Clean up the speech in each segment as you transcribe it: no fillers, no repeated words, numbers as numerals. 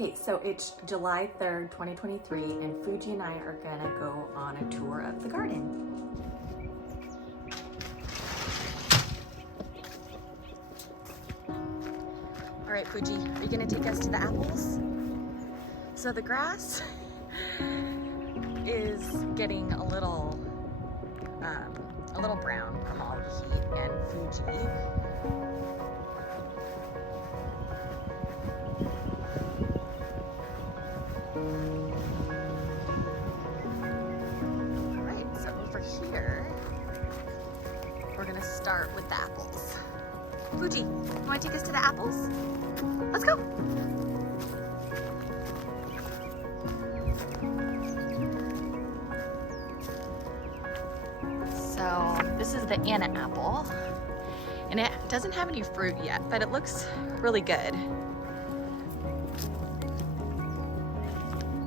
Okay, so it's July 3rd, 2023, and Fuji and I are gonna go on a tour of the garden. All right, Fuji, are you gonna take us to the apples? So the grass is getting a little brown from all the heat, and Fuji here, we're gonna start with the apples. Fuji, you wanna take us to the apples? Let's go. So this is the Anna apple, and it doesn't have any fruit yet, but it looks really good.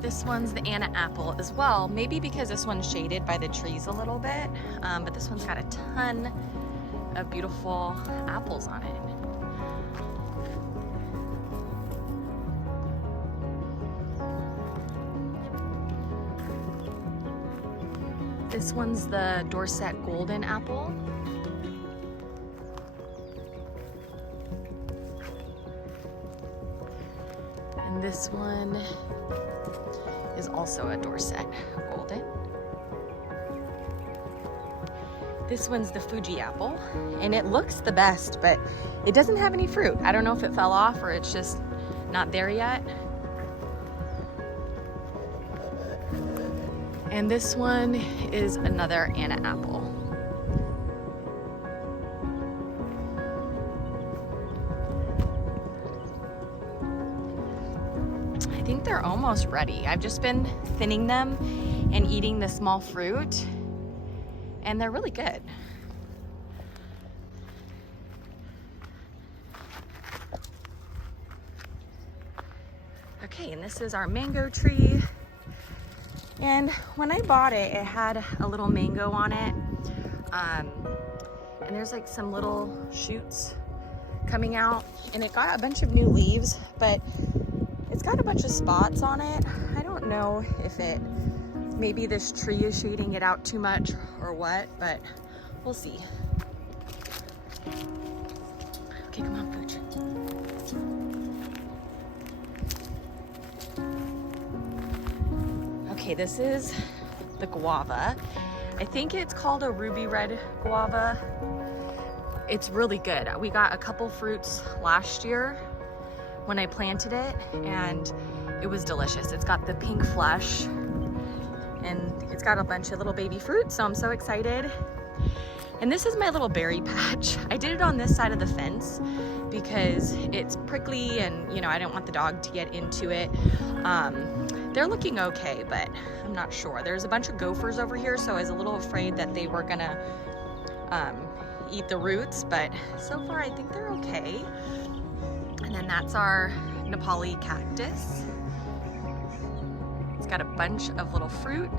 This one's the Anna apple as well, maybe because this one's shaded by the trees a little bit, but this one's got a ton of beautiful apples on it. This one's the Dorset Golden apple. And this one is also a Dorset Golden. This one's the Fuji apple, and it looks the best, but it doesn't have any fruit. I don't know if it fell off or it's just not there yet. And this one is another Anna apple. I think they're almost ready. I've just been thinning them and eating the small fruit, and they're really good. Okay, and this is our mango tree. And when I bought it, it had a little mango on it. And there's like some little shoots coming out, and it got a bunch of new leaves, but it's got a bunch of spots on it. I don't know if maybe this tree is shading it out too much or what, but we'll see. Okay, come on, Pooch. Okay, this is the guava. I think it's called a ruby red guava. It's really good. We got a couple fruits last year when I planted it, and it was delicious. It's got the pink flesh, and it's got a bunch of little baby fruit, so I'm so excited. And this is my little berry patch. I did it on this side of the fence because it's prickly, and you know, I don't want the dog to get into it. They're looking okay, but I'm not sure. There's a bunch of gophers over here, so I was a little afraid that they were gonna eat the roots, but so far I think they're okay. And then that's our Nepali cactus. It's got a bunch of little fruit.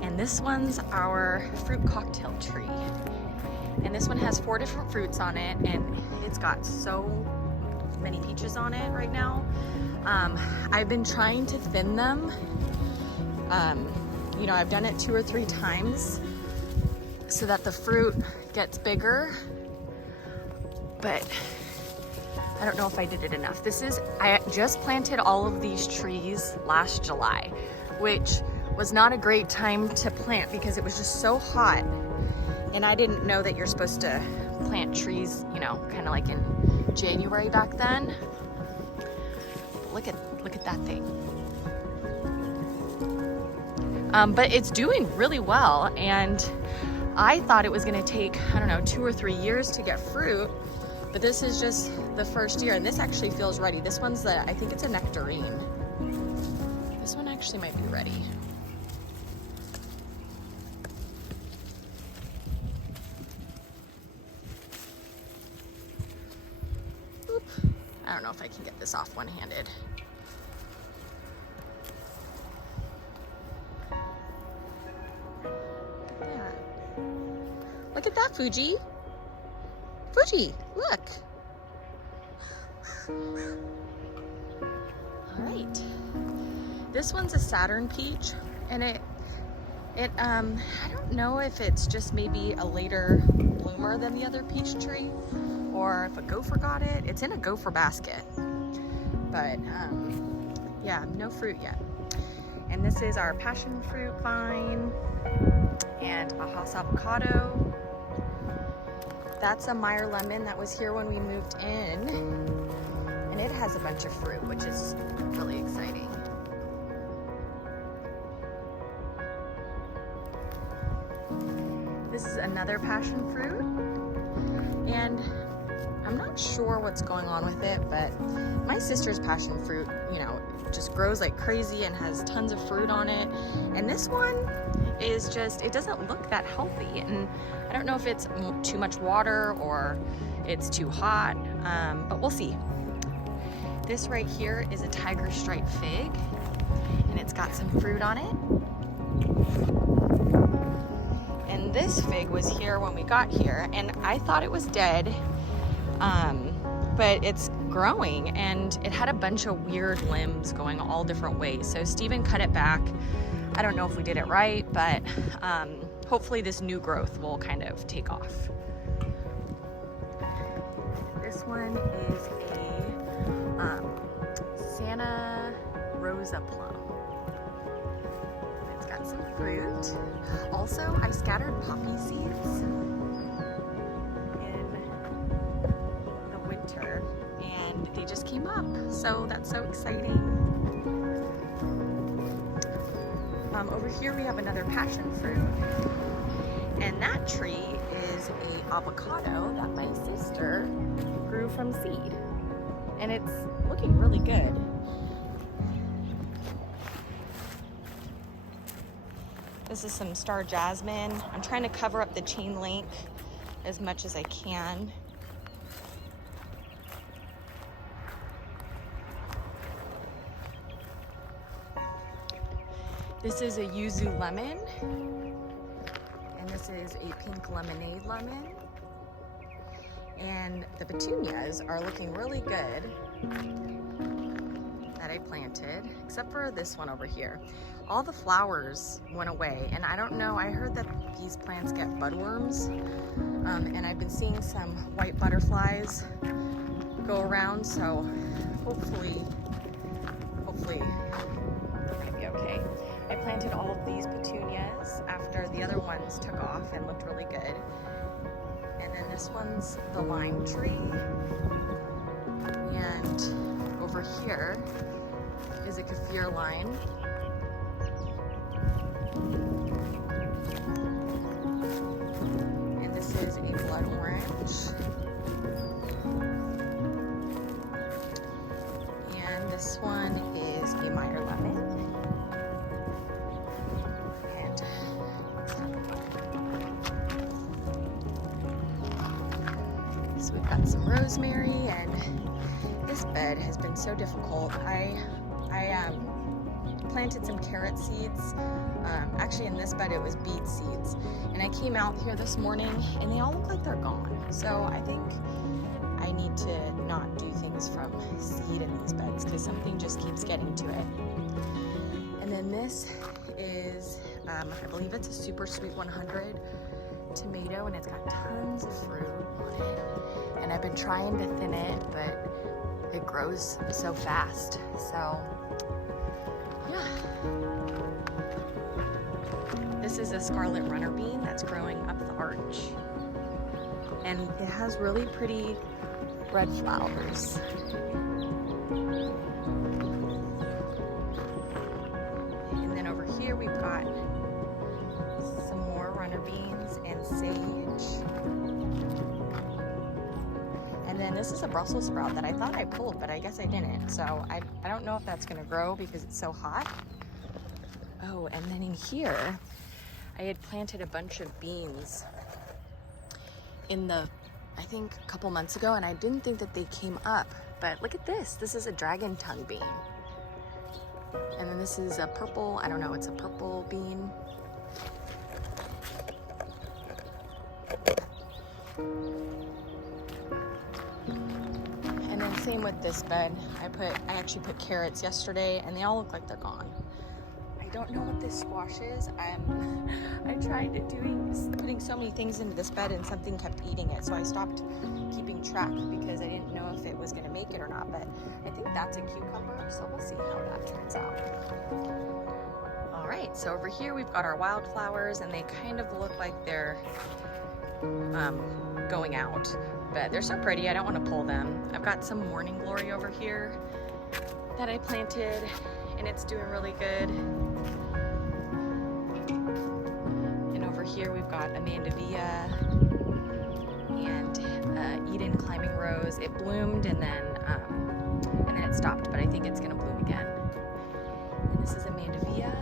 And this one's our fruit cocktail tree. And this one has 4 different fruits on it, and it's got so many peaches on it right now. I've been trying to thin them. You know, I've done it 2 or 3 times so that the fruit gets bigger, but I don't know if I did it enough. I just planted all of these trees last July, which was not a great time to plant because it was just so hot. And I didn't know that you're supposed to plant trees, you know, kind of like in January back then. But look at that thing. But it's doing really well, and I thought it was gonna take, I don't know, 2 or 3 years to get fruit, but this is just the first year, and this actually feels ready. This one's I think it's a nectarine. This one actually might be ready. Oop. I don't know if I can get this off one-handed. Yeah. Look at that, Fuji. Fuji, look. All right. This one's a Saturn peach, and I don't know if it's just maybe a later bloomer than the other peach tree, or if a gopher got it. It's in a gopher basket, but yeah, no fruit yet. And this is our passion fruit vine and a Hass avocado. That's a Meyer lemon that was here when we moved in, and it has a bunch of fruit, which is really exciting. This is another passion fruit, and I'm not sure what's going on with it, but my sister's passion fruit, you know, just grows like crazy and has tons of fruit on it. And this one is just, it doesn't look that healthy. And I don't know if it's too much water or it's too hot, but we'll see. This right here is a tiger stripe fig, and it's got some fruit on it. And this fig was here when we got here, and I thought it was dead, but it's growing, and it had a bunch of weird limbs going all different ways. So Steven cut it back. I don't know if we did it right, but hopefully this new growth will kind of take off. This one is a Santa Rosa plum. It's got some fruit. Also, I scattered poppy seeds in the winter, and they just came up, so that's so exciting. Over here we have another passion fruit, and that tree is a avocado that my sister grew from seed, and it's looking really good. This is some star jasmine. I'm trying to cover up the chain link as much as I can. This is a yuzu lemon, and this is a pink lemonade lemon. And the petunias are looking really good that I planted, except for this one over here. All the flowers went away, and I don't know, I heard that these plants get budworms, and I've been seeing some white butterflies go around, so hopefully it'll be okay. I planted all of these petunias after the other ones took off and looked really good. And then this one's the lime tree. And over here is a kaffir lime. And this is a blood orange. And this one is a Meyer lemon. So we've got some rosemary, and this bed has been so difficult. I planted some carrot seeds. Actually in this bed it was beet seeds. And I came out here this morning and they all look like they're gone. So I think I need to not do things from seed in these beds because something just keeps getting to it. And then this is, I believe it's a Super Sweet 100 tomato, and it's got tons of fruit on it. And I've been trying to thin it, but it grows so fast. So, yeah. This is a scarlet runner bean that's growing up the arch. And it has really pretty red flowers. And then over here we've got some more runner beans and sage. And then this is a Brussels sprout that I thought I pulled, but I guess I didn't. So I don't know if that's gonna grow because it's so hot. Oh, and then in here, I had planted a bunch of beans in the, I think a couple months ago, and I didn't think that they came up, but look at this. This is a dragon tongue bean. And then this is a purple, I don't know, it's a purple bean. And then Same with this bed. I actually put carrots yesterday and they all look like they're gone. I don't know what this squash is. I tried putting so many things into this bed and something kept eating it, so I stopped keeping track because I didn't know if it was gonna make it or not, but I think that's a cucumber, so we'll see how that turns out. All right, so over here we've got our wildflowers and they kind of look like they're going out, but they're so pretty, I don't want to pull them. I've got some morning glory over here that I planted and it's doing really good. And over here we've got Amandavilla and Eden climbing rose. It bloomed and then it stopped, but I think it's gonna bloom again. And this is Amandavilla.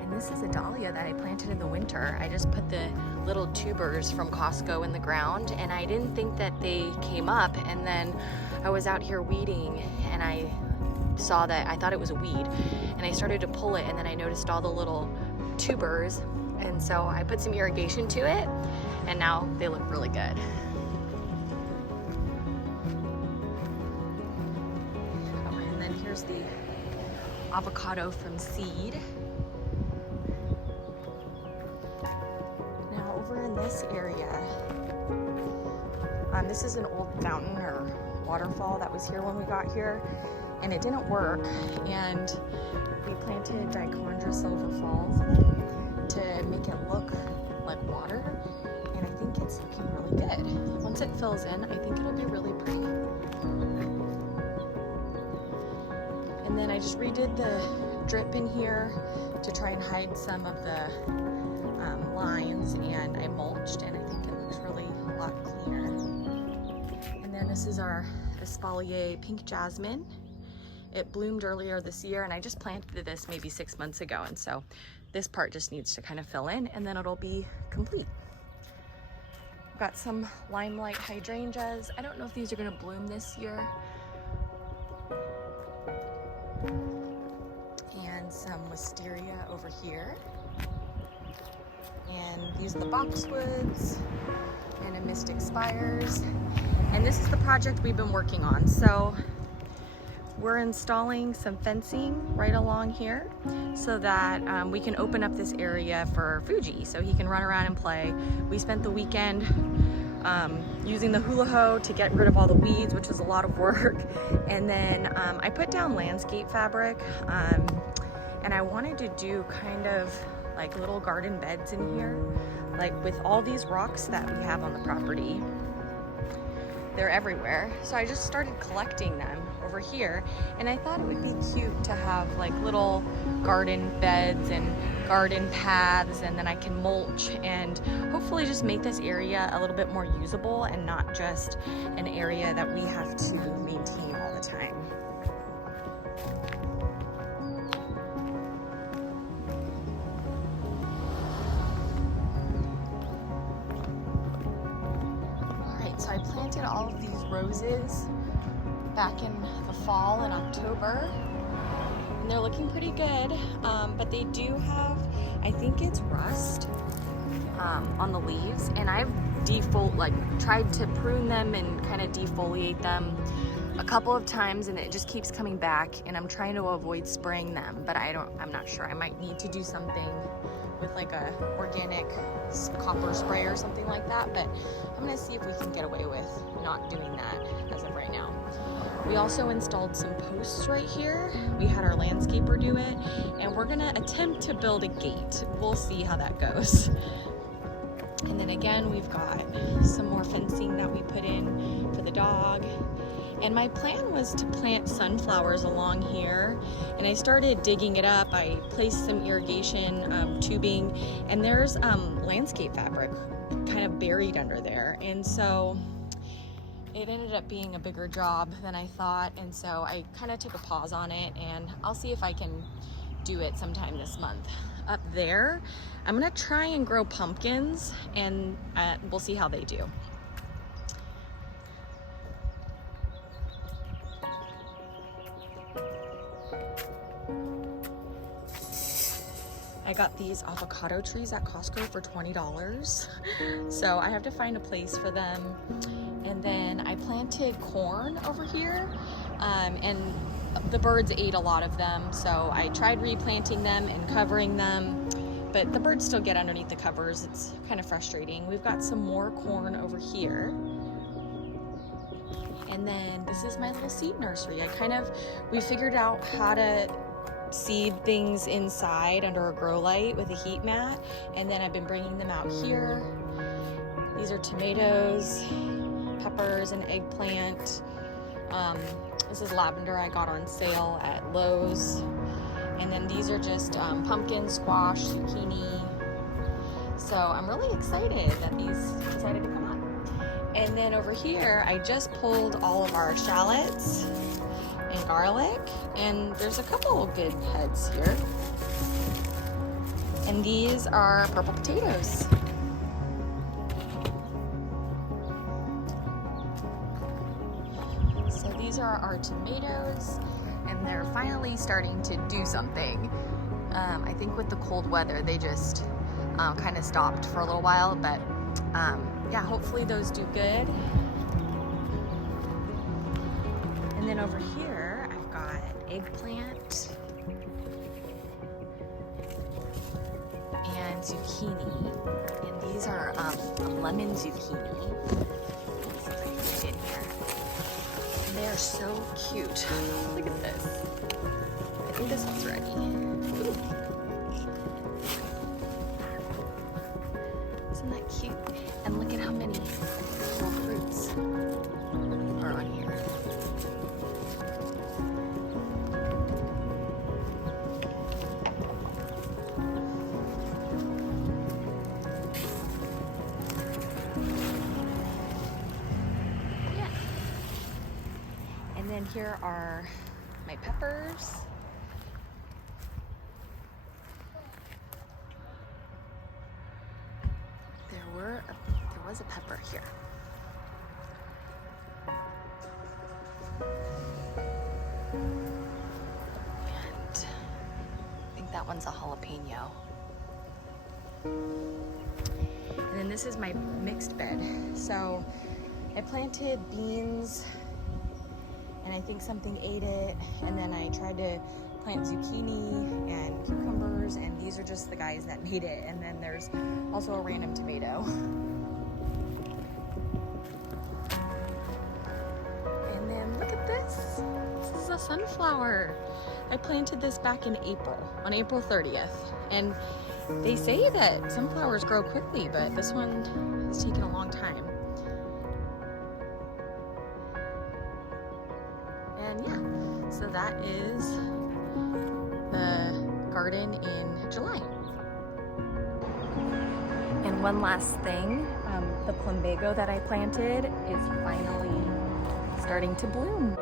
And this is a dahlia that I planted in the winter. I just put the little tubers from Costco in the ground and I didn't think that they came up, and then I was out here weeding and I saw that I thought it was a weed and I started to pull it, and then I noticed all the little tubers, and so I put some irrigation to it and now they look really good. Oh, and then here's the avocado from seed. Over in this area, this is an old fountain or waterfall that was here when we got here, and it didn't work, and we planted Dichondra Silver Falls to make it look like water, and I think it's looking really good. Once it fills in, I think it'll be really pretty. And then I just redid the drip in here to try and hide some of the lines, and I mulched, and I think it looks really a lot cleaner. And then this is our Espalier Pink Jasmine. It bloomed earlier this year and I just planted this maybe 6 months ago, and so this part just needs to kind of fill in and then it'll be complete. Got some limelight hydrangeas. I don't know if these are going to bloom this year. And some wisteria over here. And these are the boxwoods and a Mystic Spires. And this is the project we've been working on. So we're installing some fencing right along here so that we can open up this area for Fuji so he can run around and play. We spent the weekend using the hula hoe to get rid of all the weeds, which was a lot of work. And then I put down landscape fabric and I wanted to do kind of like little garden beds in here, like with all these rocks that we have on the property. They're everywhere. So I just started collecting them over here, and I thought it would be cute to have like little garden beds and garden paths, and then I can mulch and hopefully just make this area a little bit more usable and not just an area that we have to maintain all the time. So I planted all of these roses back in the fall in October, and they're looking pretty good, but they do have, I think it's rust on the leaves, and I've tried to prune them and kind of defoliate them a couple of times, and it just keeps coming back, and I'm trying to avoid spraying them, but I'm not sure. I might need to do something with like a organic copper spray or something like that, but I'm gonna see if we can get away with not doing that as of right now. We also installed some posts right here. We had our landscaper do it, and we're gonna attempt to build a gate. We'll see how that goes. And then again, we've got some more fencing that we put in for the dog. And my plan was to plant sunflowers along here, and I started digging it up. I placed some irrigation tubing, and there's landscape fabric kind of buried under there, and so it ended up being a bigger job than I thought, and so I kind of took a pause on it, and I'll see if I can do it sometime this month. Up there, I'm gonna try and grow pumpkins, and we'll see how they do. I got these avocado trees at Costco for $20. So I have to find a place for them. And then I planted corn over here, and the birds ate a lot of them, so I tried replanting them and covering them, but the birds still get underneath the covers. It's kind of frustrating. We've got some more corn over here. And then this is my little seed nursery. We figured out how to seed things inside under a grow light with a heat mat, and then I've been bringing them out here. These are tomatoes, peppers, and eggplant. This is lavender I got on sale at Lowe's. And then these are just pumpkin, squash, zucchini. So I'm really excited that these decided to come up. And then over here, I just pulled all of our shallots and garlic, and there's a couple of good heads here. And these are purple potatoes. So these are our tomatoes, and they're finally starting to do something. I think with the cold weather, they just kind of stopped for a little while, but yeah, hopefully those do good. And then over here, I've got eggplant and zucchini. And these are lemon zucchini. Let's see if I can get in here. And they are so cute. Look at this. I think this one's ready. Ooh. Isn't that cute? And look at how many little fruits are on here. Yeah. And then here are my peppers. There was a pepper here. And I think that one's a jalapeno. And then this is my mixed bed. So I planted beans, and I think something ate it, and then I tried to plant zucchini and cucumbers, and these are just the guys that made it. And then there's also a random tomato. And then look at this. This is a sunflower. I planted this back in April, on April 30th. And they say that sunflowers grow quickly, but this one has taken a long time. And yeah, so that is the garden in July. And one last thing, the plumbago that I planted is finally starting to bloom.